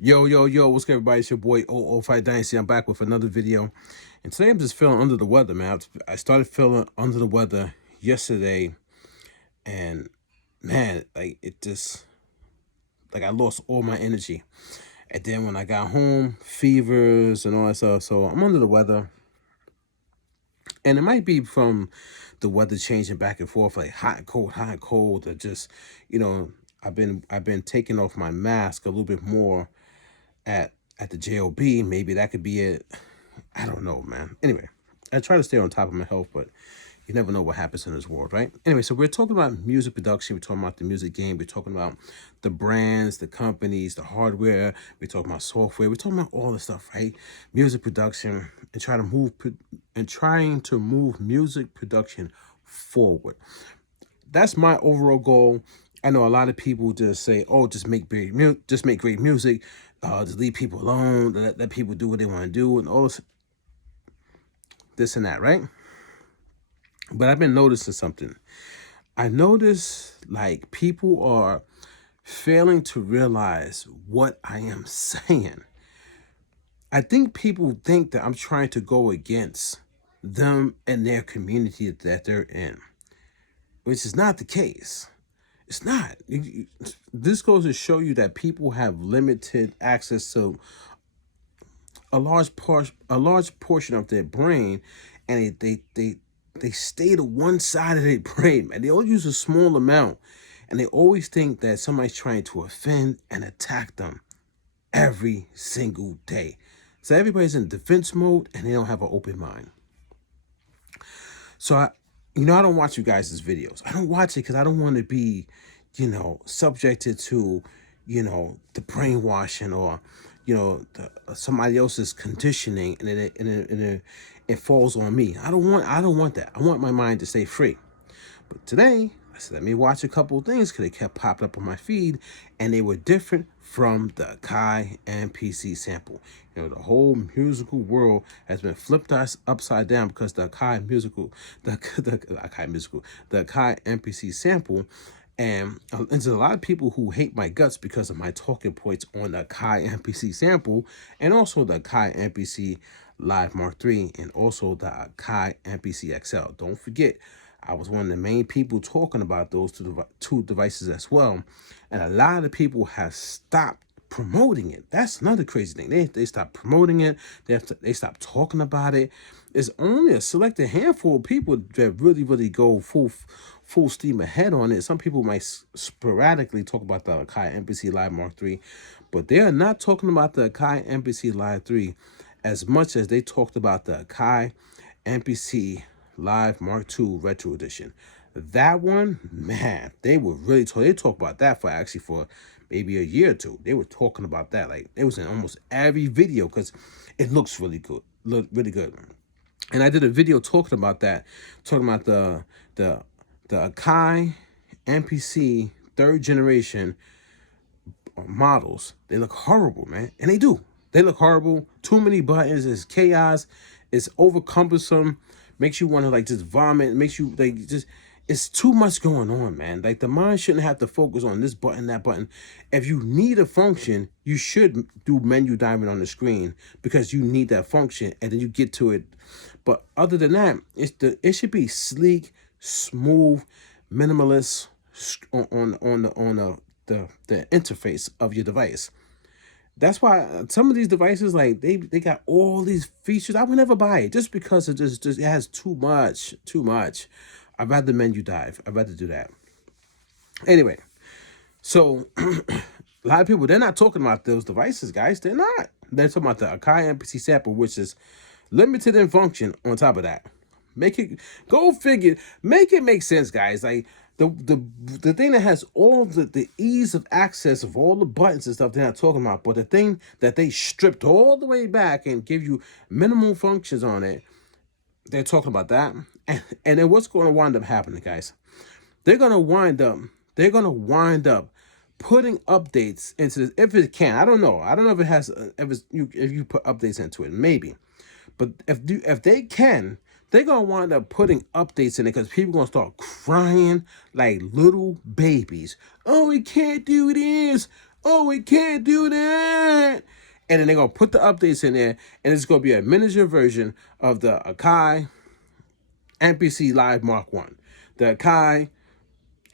Yo, what's good, everybody? It's your boy 005 Dynasty. I'm back with another video. And today I'm just feeling under the weather, man. I started feeling under the weather yesterday. And, man, like, it just, like, I lost all my energy. And then when I got home, fevers and all that stuff. So I'm under the weather. And it might be from the weather changing back and forth, like hot and cold, or just, you know, I've been taking off my mask a little bit more at the job. Maybe that could be it. I don't know, man. Anyway, I try to stay on top of my health, but you never know what happens in this world, right? Anyway, so we're talking about music production. We're talking about the music game. We're talking about the brands, the companies, the hardware. We're talking about software. We're talking about all this stuff, right? Music production and trying to move music production forward. That's my overall goal. I know a lot of people just say, "Oh, just make great music, just leave people alone, let people do what they want to do, and all this and that," right? But I've been noticing something. I notice like people are failing to realize what I am saying. I think people think that I'm trying to go against them and their community that they're in, which is not the case. It's not. This goes to show you that people have limited access to a large portion of their brain, and they stay to one side of their brain, man. They all use a small amount, and they always think that somebody's trying to offend and attack them every single day. So everybody's in defense mode, and they don't have an open mind. So I don't watch you guys' videos. I don't watch it because I don't want to be, subjected to, the brainwashing or, somebody else's conditioning, and it falls on me. I don't want that. I want my mind to stay free. But today, I said, let me watch a couple of things because they kept popping up on my feed, and they were different from the Akai MPC sample. The whole musical world has been flipped us upside down because the Akai MPC sample. And there's a lot of people who hate my guts because of my talking points on the Akai MPC sample, and also the Akai MPC Live Mark III, and also the Akai MPC XL. Don't forget, I was one of the main people talking about those two devices as well. And a lot of people have stopped promoting it. That's another crazy thing. They stopped promoting it. They stopped talking about it. It's only a selected handful of people that really go full steam ahead on it. Some people might sporadically talk about the Akai MPC Live Mark III, but they are not talking about the Akai MPC Live 3 as much as they talked about the Akai MPC Live Mark II Retro Edition. That one, man, they were really they talked about that for maybe a year or two. They were talking about that. Like, it was in almost every video because it looks really good. And I did a video talking about that, talking about the Akai MPC third generation models. They look horrible, man. And they do. They look horrible. Too many buttons. It's chaos. It's over cumbersome. Makes you want to like just vomit. Makes you like just, it's too much going on, man. Like, the mind shouldn't have to focus on this button, that button. If you need a function, you should do menu diving on the screen because you need that function, and then you get to it. But other than that, it should be sleek, smooth, minimalist on the interface of your device. That's why some of these devices, like, they got all these features. I would never buy it just because it just it has too much. I'd rather menu dive. I'd rather do that. Anyway, so a lot of people, they're not talking about those devices, guys. They're not. They're talking about the Akai MPC sample, which is limited in function on top of that. Make it, go figure, make it make sense, guys. Like, the thing that has all the ease of access of all the buttons and stuff, they're not talking about. But the thing that they stripped all the way back and give you minimal functions on it, they're talking about that. And then what's going to wind up happening, guys? They're gonna wind up putting updates into this, if it can. I don't know if it has, if you put updates into it, maybe. But if they can, they're gonna wind up putting updates in it because people gonna start crying like little babies. Oh, we can't do this. oh, it can't do that. And then they're going to put the updates in there, and it's going to be a miniature version of the Akai MPC Live Mark 1, the Akai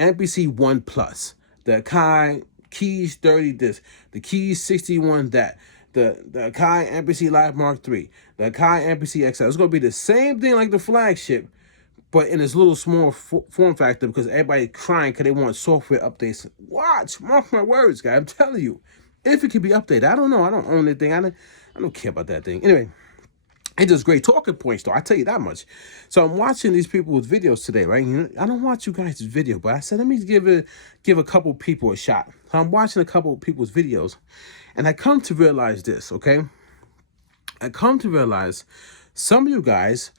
MPC 1 Plus, the Akai Keys 30 this, the Keys 61 that, the Akai MPC Live Mark 3, the Akai MPC XL. It's going to be the same thing like the flagship, but in this little small form factor, because everybody crying because they want software updates. Watch, mark my words, guys. I'm telling you, if it can be updated. I don't know. I don't own that thing. I don't care about that thing. Anyway, it does great talking points, though. I tell you that much. So I'm watching these people's videos today, right? You know, I don't watch you guys' video, but I said let me give a couple people a shot. So I'm watching a couple of people's videos, and I come to realize this. Okay, I come to realize some of you guys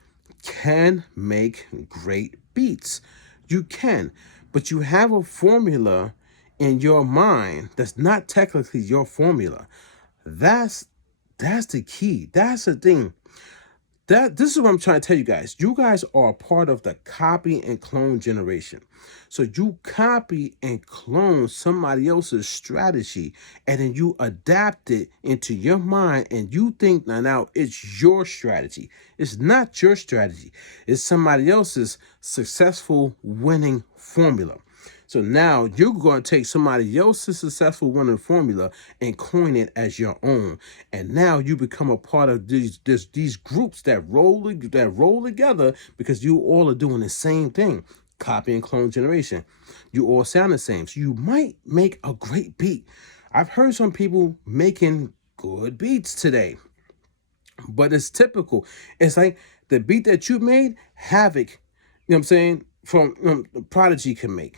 can make great beats. You can, but you have a formula in your mind that's not technically your formula. That's the key. That's the thing. This is what I'm trying to tell you guys. You guys are a part of the copy and clone generation. So you copy and clone somebody else's strategy, and then you adapt it into your mind, and you think now it's your strategy. It's not your strategy. It's somebody else's successful winning formula. So now you're going to take somebody else's successful winning formula and coin it as your own. And now you become a part of these groups that roll together, because you all are doing the same thing. Copy and clone generation. You all sound the same. So you might make a great beat. I've heard some people making good beats today, but it's typical. It's like the beat that you made, Havoc, you know what I'm saying, from Prodigy can make.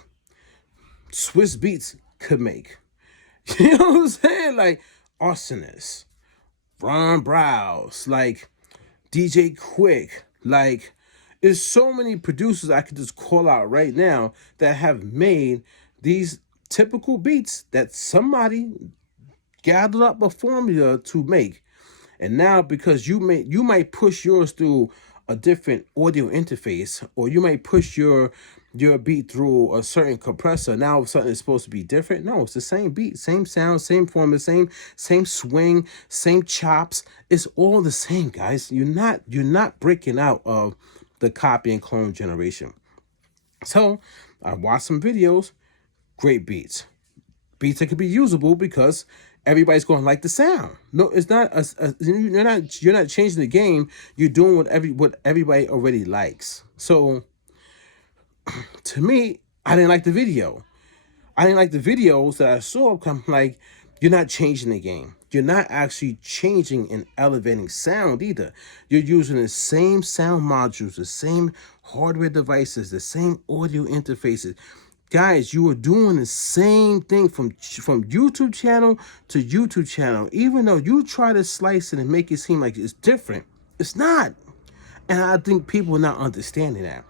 Swiss Beats could make. You know what I'm saying? Like Arsonist, Ron Browse, like DJ Quick, like there's so many producers I could just call out right now that have made these typical beats that somebody gathered up a formula to make. And now because you might push yours through a different audio interface, or you might push your beat through a certain compressor. Now something is supposed to be different. No, it's the same beat, same sound, same formula, same swing, same chops. It's all the same, guys. You're not breaking out of the copy and clone generation. So I watched some videos, great beats that could be usable because everybody's going to like the sound. No, it's not you're not changing the game. You're doing what everybody already likes. So to me, I didn't like the video. I didn't like the videos that I saw. Come like, you're not changing the game. You're not actually changing and elevating sound either. You're using the same sound modules, the same hardware devices, the same audio interfaces. Guys, you are doing the same thing from YouTube channel to YouTube channel. Even though you try to slice it and make it seem like it's different, it's not. And I think people are not understanding that.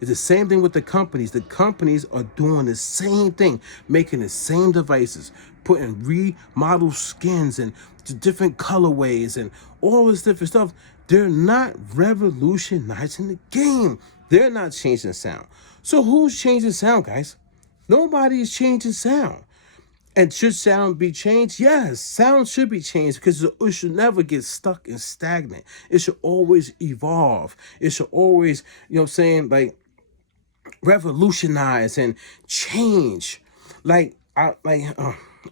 It's the same thing with the companies. The companies are doing the same thing, making the same devices, putting remodeled skins and different colorways and all this different stuff. They're not revolutionizing the game. They're not changing sound. So who's changing sound, guys? Nobody is changing sound. And should sound be changed? Yes, sound should be changed, because it should never get stuck and stagnant. It should always evolve. It should always, you know what I'm saying, like revolutionize and change. I'm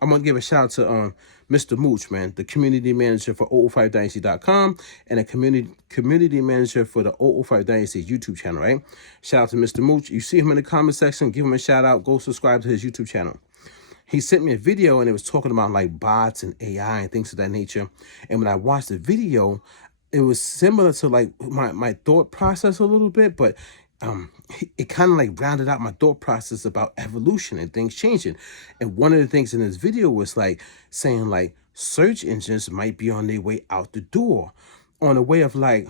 gonna give a shout out to Mr. Mooch, man, the community manager for 005dynasty.com and a community manager for the 005 Dynasty YouTube channel, right? Shout out to Mr. Mooch. You see him in the comment section, give him a shout out. Go subscribe to his YouTube channel. He sent me a video, and it was talking about like bots and AI and things of that nature. And when I watched the video, it was similar to like my thought process a little bit, but it kind of like rounded out my thought process about evolution and things changing. And one of the things in this video was like saying like search engines might be on their way out the door, on a way of like,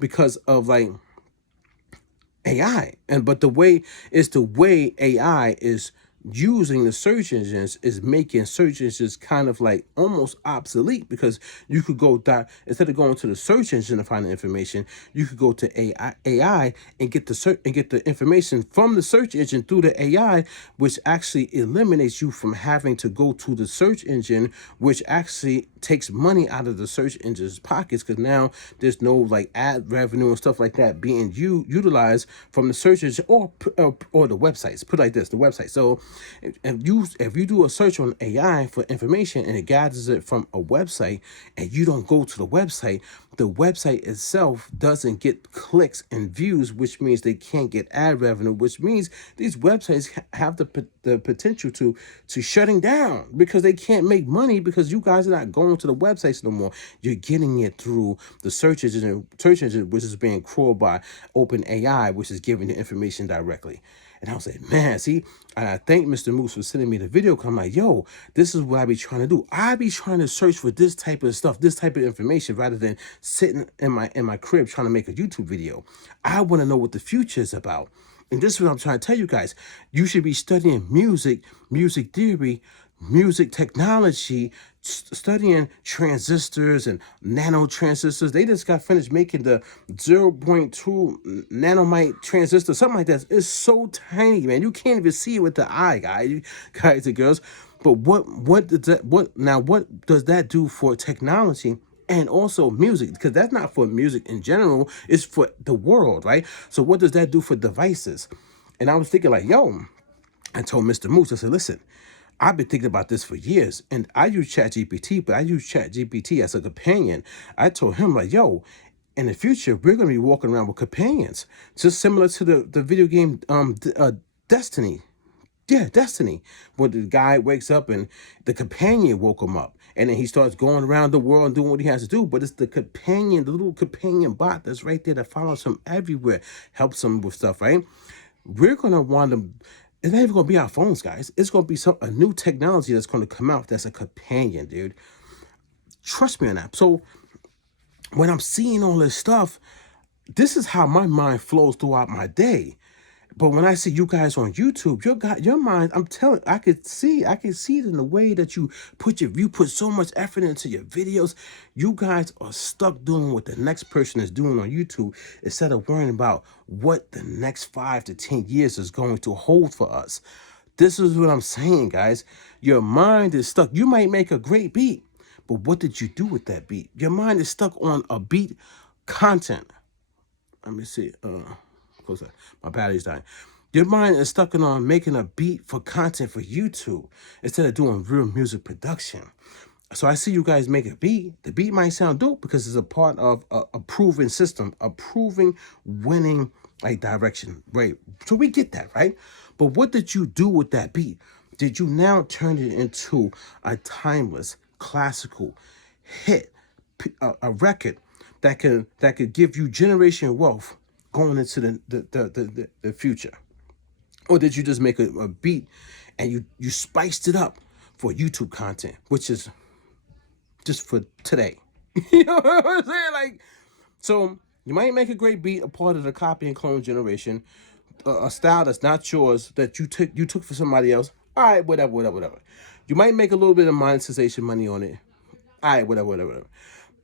because of like AI. But the way AI is using the search engines is making search engines kind of like almost obsolete, because you could go instead of going to the search engine to find the information, you could go to AI and get the information from the search engine through the AI, which actually eliminates you from having to go to the search engine, which actually takes money out of the search engine's pockets, because now there's no like ad revenue and stuff like that being utilized from the search engine or the websites. Put it like this, the website. So if you do a search on AI for information and it gathers it from a website, and you don't go to the website itself doesn't get clicks and views, which means they can't get ad revenue, which means these websites have the potential to shutting down, because they can't make money, because you guys are not going to the websites no more. You're getting it through the search engine, which is being crawled by OpenAI, which is giving the information directly. And I was like, man, see, and I thank Mr. Moose for sending me the video. I'm like, yo, this is what I be trying to do. I be trying to search for this type of stuff, this type of information, rather than sitting in my crib trying to make a YouTube video. I want to know what the future is about. And this is what I'm trying to tell you guys. You should be studying music theory, music technology, studying transistors and nano transistors. They just got finished making the 0.2 nanomite transistor, something like that. It's so tiny, man. You can't even see it with the eye, guys and girls. But what does that do for technology? And also music, because that's not for music in general, it's for the world, right? So what does that do for devices? And I was thinking like, yo, I told Mr. Moose, I said, listen, I've been thinking about this for years, and I use ChatGPT, but I use ChatGPT as a companion. I told him like, yo, in the future, we're going to be walking around with companions, just similar to the video game Destiny. Yeah, Destiny. Where the guy wakes up and the companion woke him up. And then he starts going around the world and doing what he has to do. But it's the companion, the little companion bot that's right there that follows him everywhere, helps him with stuff, right? We're going to want to, it's not even going to be our phones, guys. It's going to be a new technology that's going to come out that's a companion, dude. Trust me on that. So when I'm seeing all this stuff, this is how my mind flows throughout my day. But when I see you guys on YouTube, your mind, I'm telling, I can see it in the way that you put so much effort into your videos. You guys are stuck doing what the next person is doing on YouTube, instead of worrying about what the next 5 to 10 years is going to hold for us. This is what I'm saying, guys. Your mind is stuck. You might make a great beat, but what did you do with that beat? Your mind is stuck on a beat content. Let me see. Close that. My battery's dying. Your mind is stuck on making a beat for content for YouTube instead of doing real music production. So I see you guys make a beat. The beat might sound dope because it's a part of a proven system, a proven winning like direction, right? So we get that, right? But what did you do with that beat? Did you now turn it into a timeless classical hit, a record that could give you generational wealth going into the future? Or did you just make a beat and you spiced it up for YouTube content, which is just for today? You know what I'm saying? Like, so you might make a great beat, a part of the copy and clone generation, a style that's not yours, that you took for somebody else. All right, whatever. You might make a little bit of monetization money on it. All right, whatever.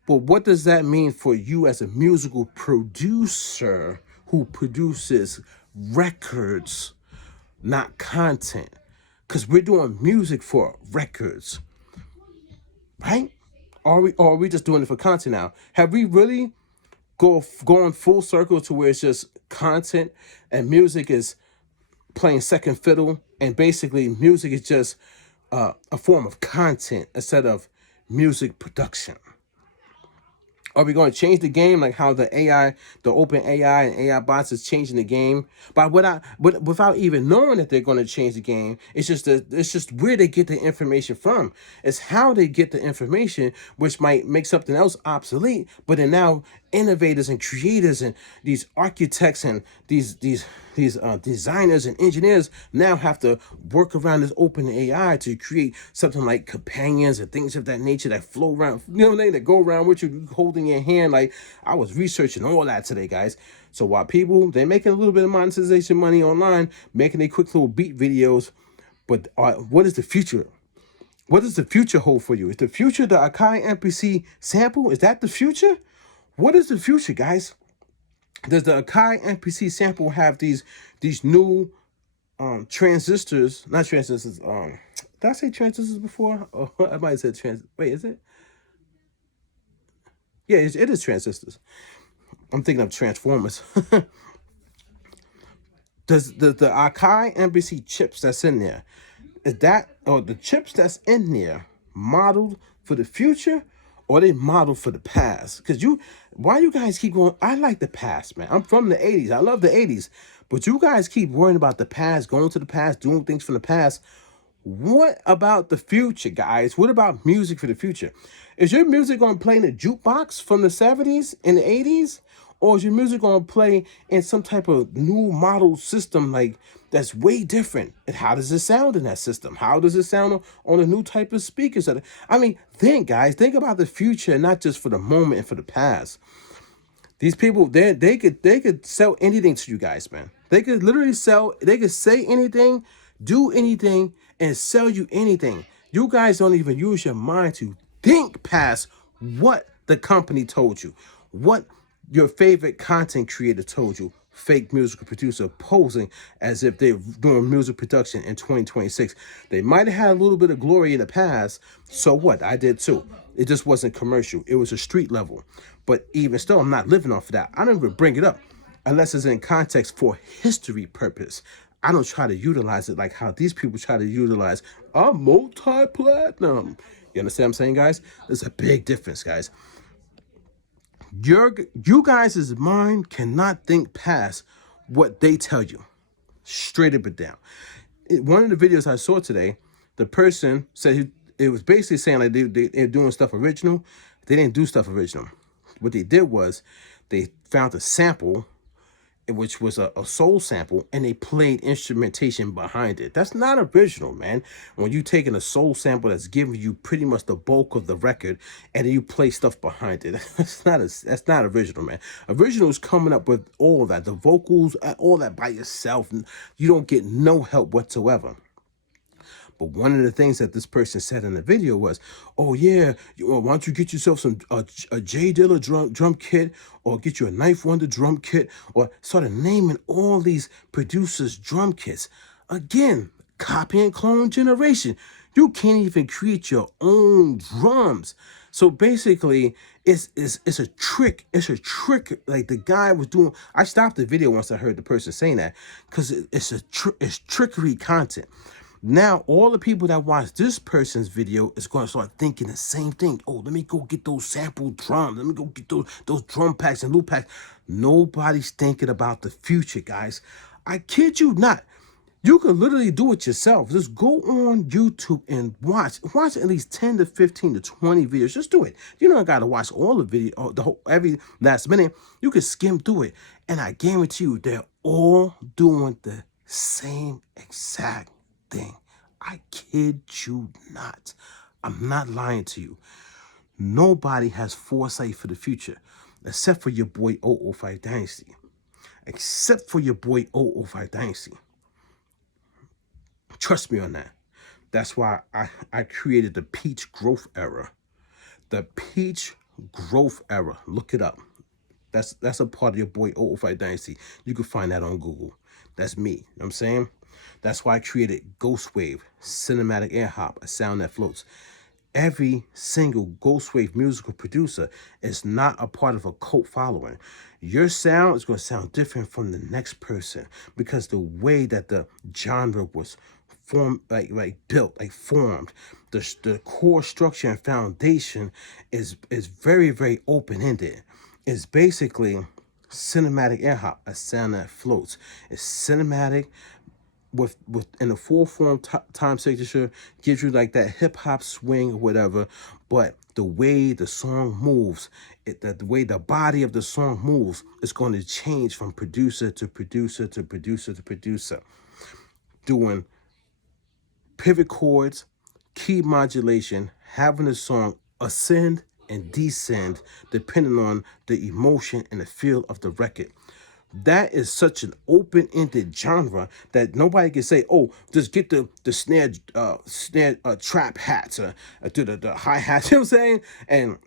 But what does that mean for you as a musical producer who produces records, not content? Because we're doing music for records, right? Or are we just doing it for content now? Have we really gone full circle to where it's just content and music is playing second fiddle, and basically music is just a form of content instead of music production? Are we going to change the game like how the AI, the open AI and AI bots is changing the game? But without even knowing that they're going to change the game, it's just where they get the information from. It's how they get the information, which might make something else obsolete. But then now innovators and creators and these architects and these designers and engineers now have to work around this open AI to create something like companions and things of that nature that flow around, that go around with you, holding your hand. Like, I was researching all that today, guys. So while people, they're making a little bit of monetization money online, making their quick little beat videos, But what is the future? What does the future hold for you? Is the future the Akai MPC sample? Is that the future? What is the future, guys? Does the Akai MPC sample have these new transistors? Not transistors. Did I say transistors before? Oh, I might have said trans. Wait, is it? Yeah, it is transistors. I'm thinking of transformers. Does the Akai MPC chips that's in there, is that, or the chips that's in there, modeled for the future, or they modeled for the past? Because why you guys keep going? I like the past, man. I'm from the 80s. I love the 80s. But you guys keep worrying about the past, going to the past, doing things from the past. What about the future, guys? What about music for the future? Is your music going to play in a jukebox from the 70s and the 80s? Or is your music going to play in some type of new model system like that's way different? And how does it sound in that system? How does it sound on a new type of speakers? I mean, guys, think about the future, not just for the moment and for the past. These people, they could sell anything to you guys, man. They could literally sell. They could say anything, do anything, and sell you anything. You guys don't even use your mind to think past what the company told you, what your favorite content creator told you. Fake musical producer posing as if they're doing music production in 2026. They might have had a little bit of glory in the past. So what? I did too. It just wasn't commercial. It was a street level. But even still, I'm not living off of that. I don't even bring it up unless it's in context for history purpose. I don't try to utilize it like how these people try to utilize a multi-platinum. You understand what I'm saying, guys? There's a big difference, guys. You guys' mind cannot think past what they tell you. Straight up and down. One of the videos I saw today, the person said it was basically saying like they're doing stuff original. They didn't do stuff original. What they did was they found a sample, which was a soul sample, and they played instrumentation behind it. That's not original, man. When you taking a soul sample that's giving you pretty much the bulk of the record, and then you play stuff behind it, that's not original, man. Original is coming up with all that, the vocals, all that by yourself. You don't get no help whatsoever. But one of the things that this person said in the video was, "Oh yeah, why don't you get yourself some a J Dilla drum kit, or get you a Knife Wonder drum kit," or started naming all these producers' drum kits. Again, copy and clone generation. You can't even create your own drums. So basically, it's a trick. It's a trick. Like the guy was doing. I stopped the video once I heard the person saying that, because it's trickery content. Now, all the people that watch this person's video is going to start thinking the same thing. Oh, let me go get those sample drums. Let me go get those drum packs and loop packs. Nobody's thinking about the future, guys. I kid you not. You can literally do it yourself. Just go on YouTube and watch at least 10 to 15 to 20 videos. Just do it. You don't got to watch all the video, every last minute. You can skim through it. And I guarantee you, they're all doing the same exact thing. I kid you not. I'm not lying to you. Nobody has foresight for the future except for your boy 005 Dynasty. Except for your boy 005 Dynasty. Trust me on that. That's why I created the Peach Growth Era. The Peach Growth Era. Look it up. That's a part of your boy 005 Dynasty. You can find that on Google. That's me. You know what I'm saying? That's why I created Ghost Wav, cinematic air hop, a sound that floats. Every single Ghost Wav musical producer is not a part of a cult following. Your sound is going to sound different from the next person because the way that the genre was formed, formed, the core structure and foundation is very, very open-ended. It's basically cinematic air hop, a sound that floats. It's cinematic with in the full form time signature, gives you like that hip hop swing or whatever, but the way the song moves, the way the body of the song moves is going to change from producer to producer to producer to producer, doing pivot chords, key modulation, having the song ascend and descend depending on the emotion and the feel of the record. That is such an open-ended genre that nobody can say, "Oh, just get the snare trap hats, do the hi hats." You know what I'm saying? And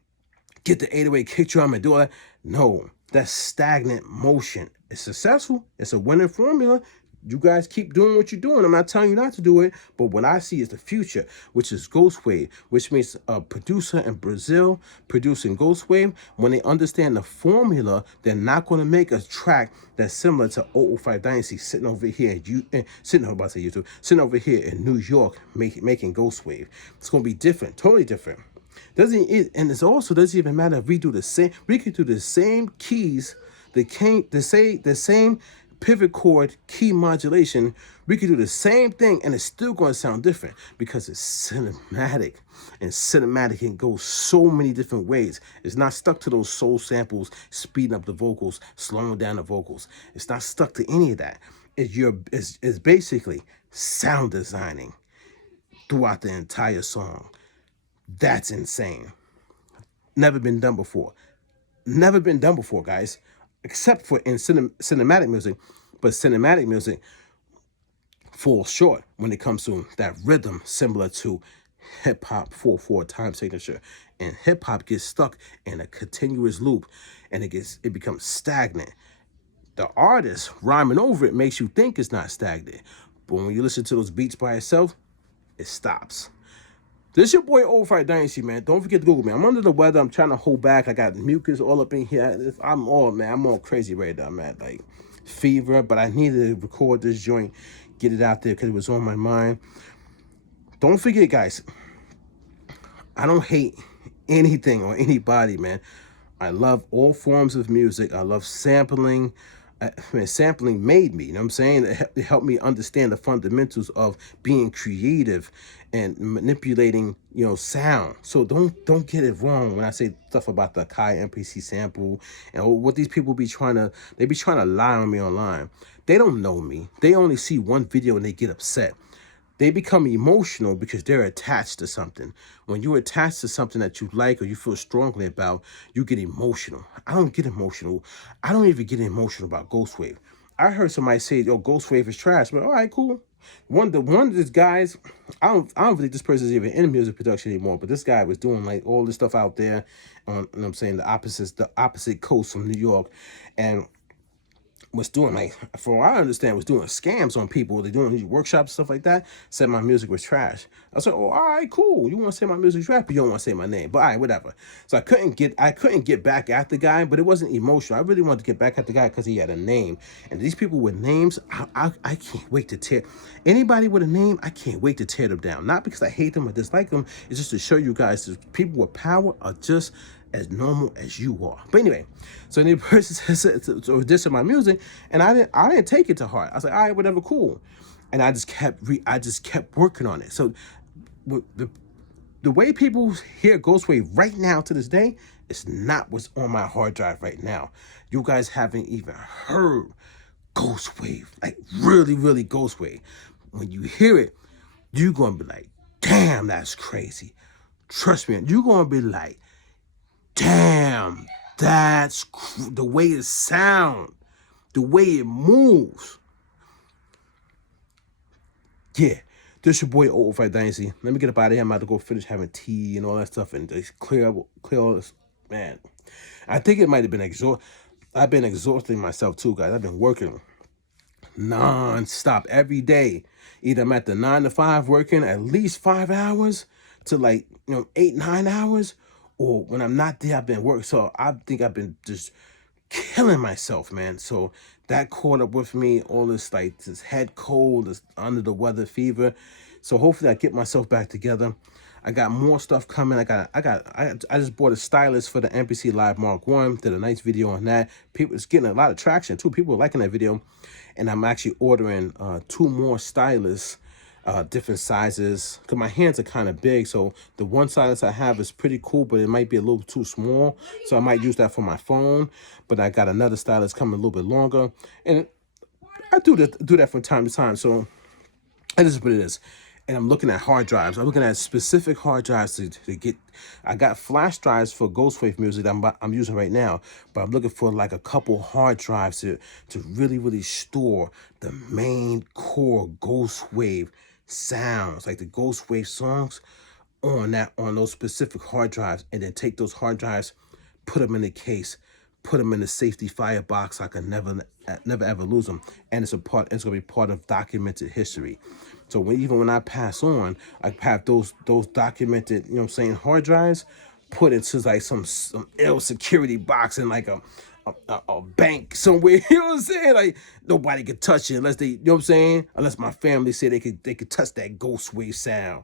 get the 808 kick drum and do all that. No, that's stagnant motion. It's successful. It's a winning formula. You guys keep doing what you're doing. I'm not telling you not to do it, but what I see is the future, which is Ghost Wave, which means a producer in Brazil producing Ghost Wave. When they understand the formula, they're not going to make a track that's similar to 005 Dynasty sitting over here, sitting over, about to say YouTube, sitting over here in New York making Ghost Wave. It's going to be different, totally different. Doesn't it? And it also doesn't even matter if we do the same. We can do the same keys, the same pivot chord key modulation. We can do the same thing, and it's still going to sound different because it's cinematic, and cinematic can go so many different ways. It's not stuck to those soul samples, speeding up the vocals, slowing down the vocals. It's not stuck to any of that. It's basically sound designing throughout the entire song. That's insane. Never been done before. Never been done before, guys. Except for in cinematic music. But cinematic music falls short when it comes to that rhythm similar to hip hop 4/4 time signature. And hip hop gets stuck in a continuous loop and it becomes stagnant. The artist rhyming over it makes you think it's not stagnant. But when you listen to those beats by itself, it stops. This is your boy 005 Dynasty, man. Don't forget to Google me. I'm under the weather. I'm trying to hold back. I got mucus all up in here. I'm all crazy right now, man. Like fever, but I needed to record this joint, get it out there because it was on my mind. Don't forget, guys, I don't hate anything or anybody, man. I love all forms of music. I love sampling. Sampling made me, you know what I'm saying? It helped me understand the fundamentals of being creative and manipulating, sound. So don't get it wrong when I say stuff about the Akai MPC sample and what these people be trying to lie on me online. They don't know me. They only see one video and they get upset. They become emotional because they're attached to something. When you're attached to something that you like or you feel strongly about, you get emotional. I don't get emotional. I don't even get emotional about Ghost Wave. I heard somebody say, "Yo, Ghost Wave is trash." But all right, cool. One of these guys, I don't think this person is even in music production anymore. But this guy was doing like all this stuff out there on, you know what I'm saying, the opposite coast from New York, and was doing, like, from what I understand, was doing scams on people. They're doing these workshops, stuff like that. Said my music was trash. I said, "Oh, all right, cool. You want to say my music's trash, but you don't want to say my name." But all right, whatever. So I couldn't get back at the guy, but it wasn't emotional. I really wanted to get back at the guy because he had a name. And these people with names, I can't wait to tear anybody with a name. I can't wait to tear them down. Not because I hate them or dislike them. It's just to show you guys that people with power are just as normal as you are. But anyway, so the person says this in my music, and I didn't take it to heart. I was like, all right, whatever, cool. And I just kept working on it. So the way people hear Ghost Wave right now to this day is not what's on my hard drive right now. You guys haven't even heard Ghost Wave, like really, really Ghost Wave. When you hear it, you're gonna be like, damn, that's crazy. Trust me, you're gonna be like, damn, that's the way it sounds, the way it moves. Yeah, this your boy 005 Dynasty. Let me get up out of here. I'm about to go finish having tea and all that stuff and just clear all this. Man, I think it might have been I've been exhausting myself too, guys. I've been working non-stop every day. Either I'm at the 9 to 5 working at least 5 hours to 8, 9 hours, or when I'm not there, I've been working. So I think I've been just killing myself, man. So that caught up with me, all this this head cold, this under the weather fever. So hopefully I get myself back together. I got more stuff coming. I just bought a stylus for the MPC Live Mark 1. Did a nice video on that. It's getting a lot of traction too. People are liking that video. And I'm actually ordering 2 more stylus, different sizes, because my hands are kind of big. So the one stylus I have is pretty cool, but it might be a little too small. So I might use that for my phone. But I got another stylus coming a little bit longer. And I do that from time to time. So that is what it is. and I'm looking at hard drives. I'm looking at specific hard drives to get. I got flash drives for Ghost Wave music that I'm using right now, but I'm looking for like a couple hard drives to really store the main core Ghost Wave sounds, like the Ghost Wave songs, on those specific hard drives, and then take those hard drives, put them in the case, put them in the safety firebox. I can never ever lose them, and it's gonna be part of documented history. So even when I pass on, I have those documented, you know what I'm saying, hard drives put into like some ill security box in like a bank somewhere. You know what I'm saying? Like nobody could touch it unless they, you know what I'm saying, unless my family said they could touch that Ghost Wave sound.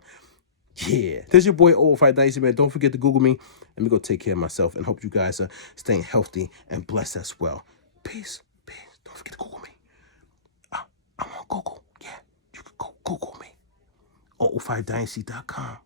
Yeah, this is your boy Old Fight Dynasty, man. Don't forget to Google me. Let me go take care of myself, and hope you guys are staying healthy and blessed as well. Peace. Don't forget to Google me. I'm on Google. Yeah, you can go Google me. 05dynasty.com.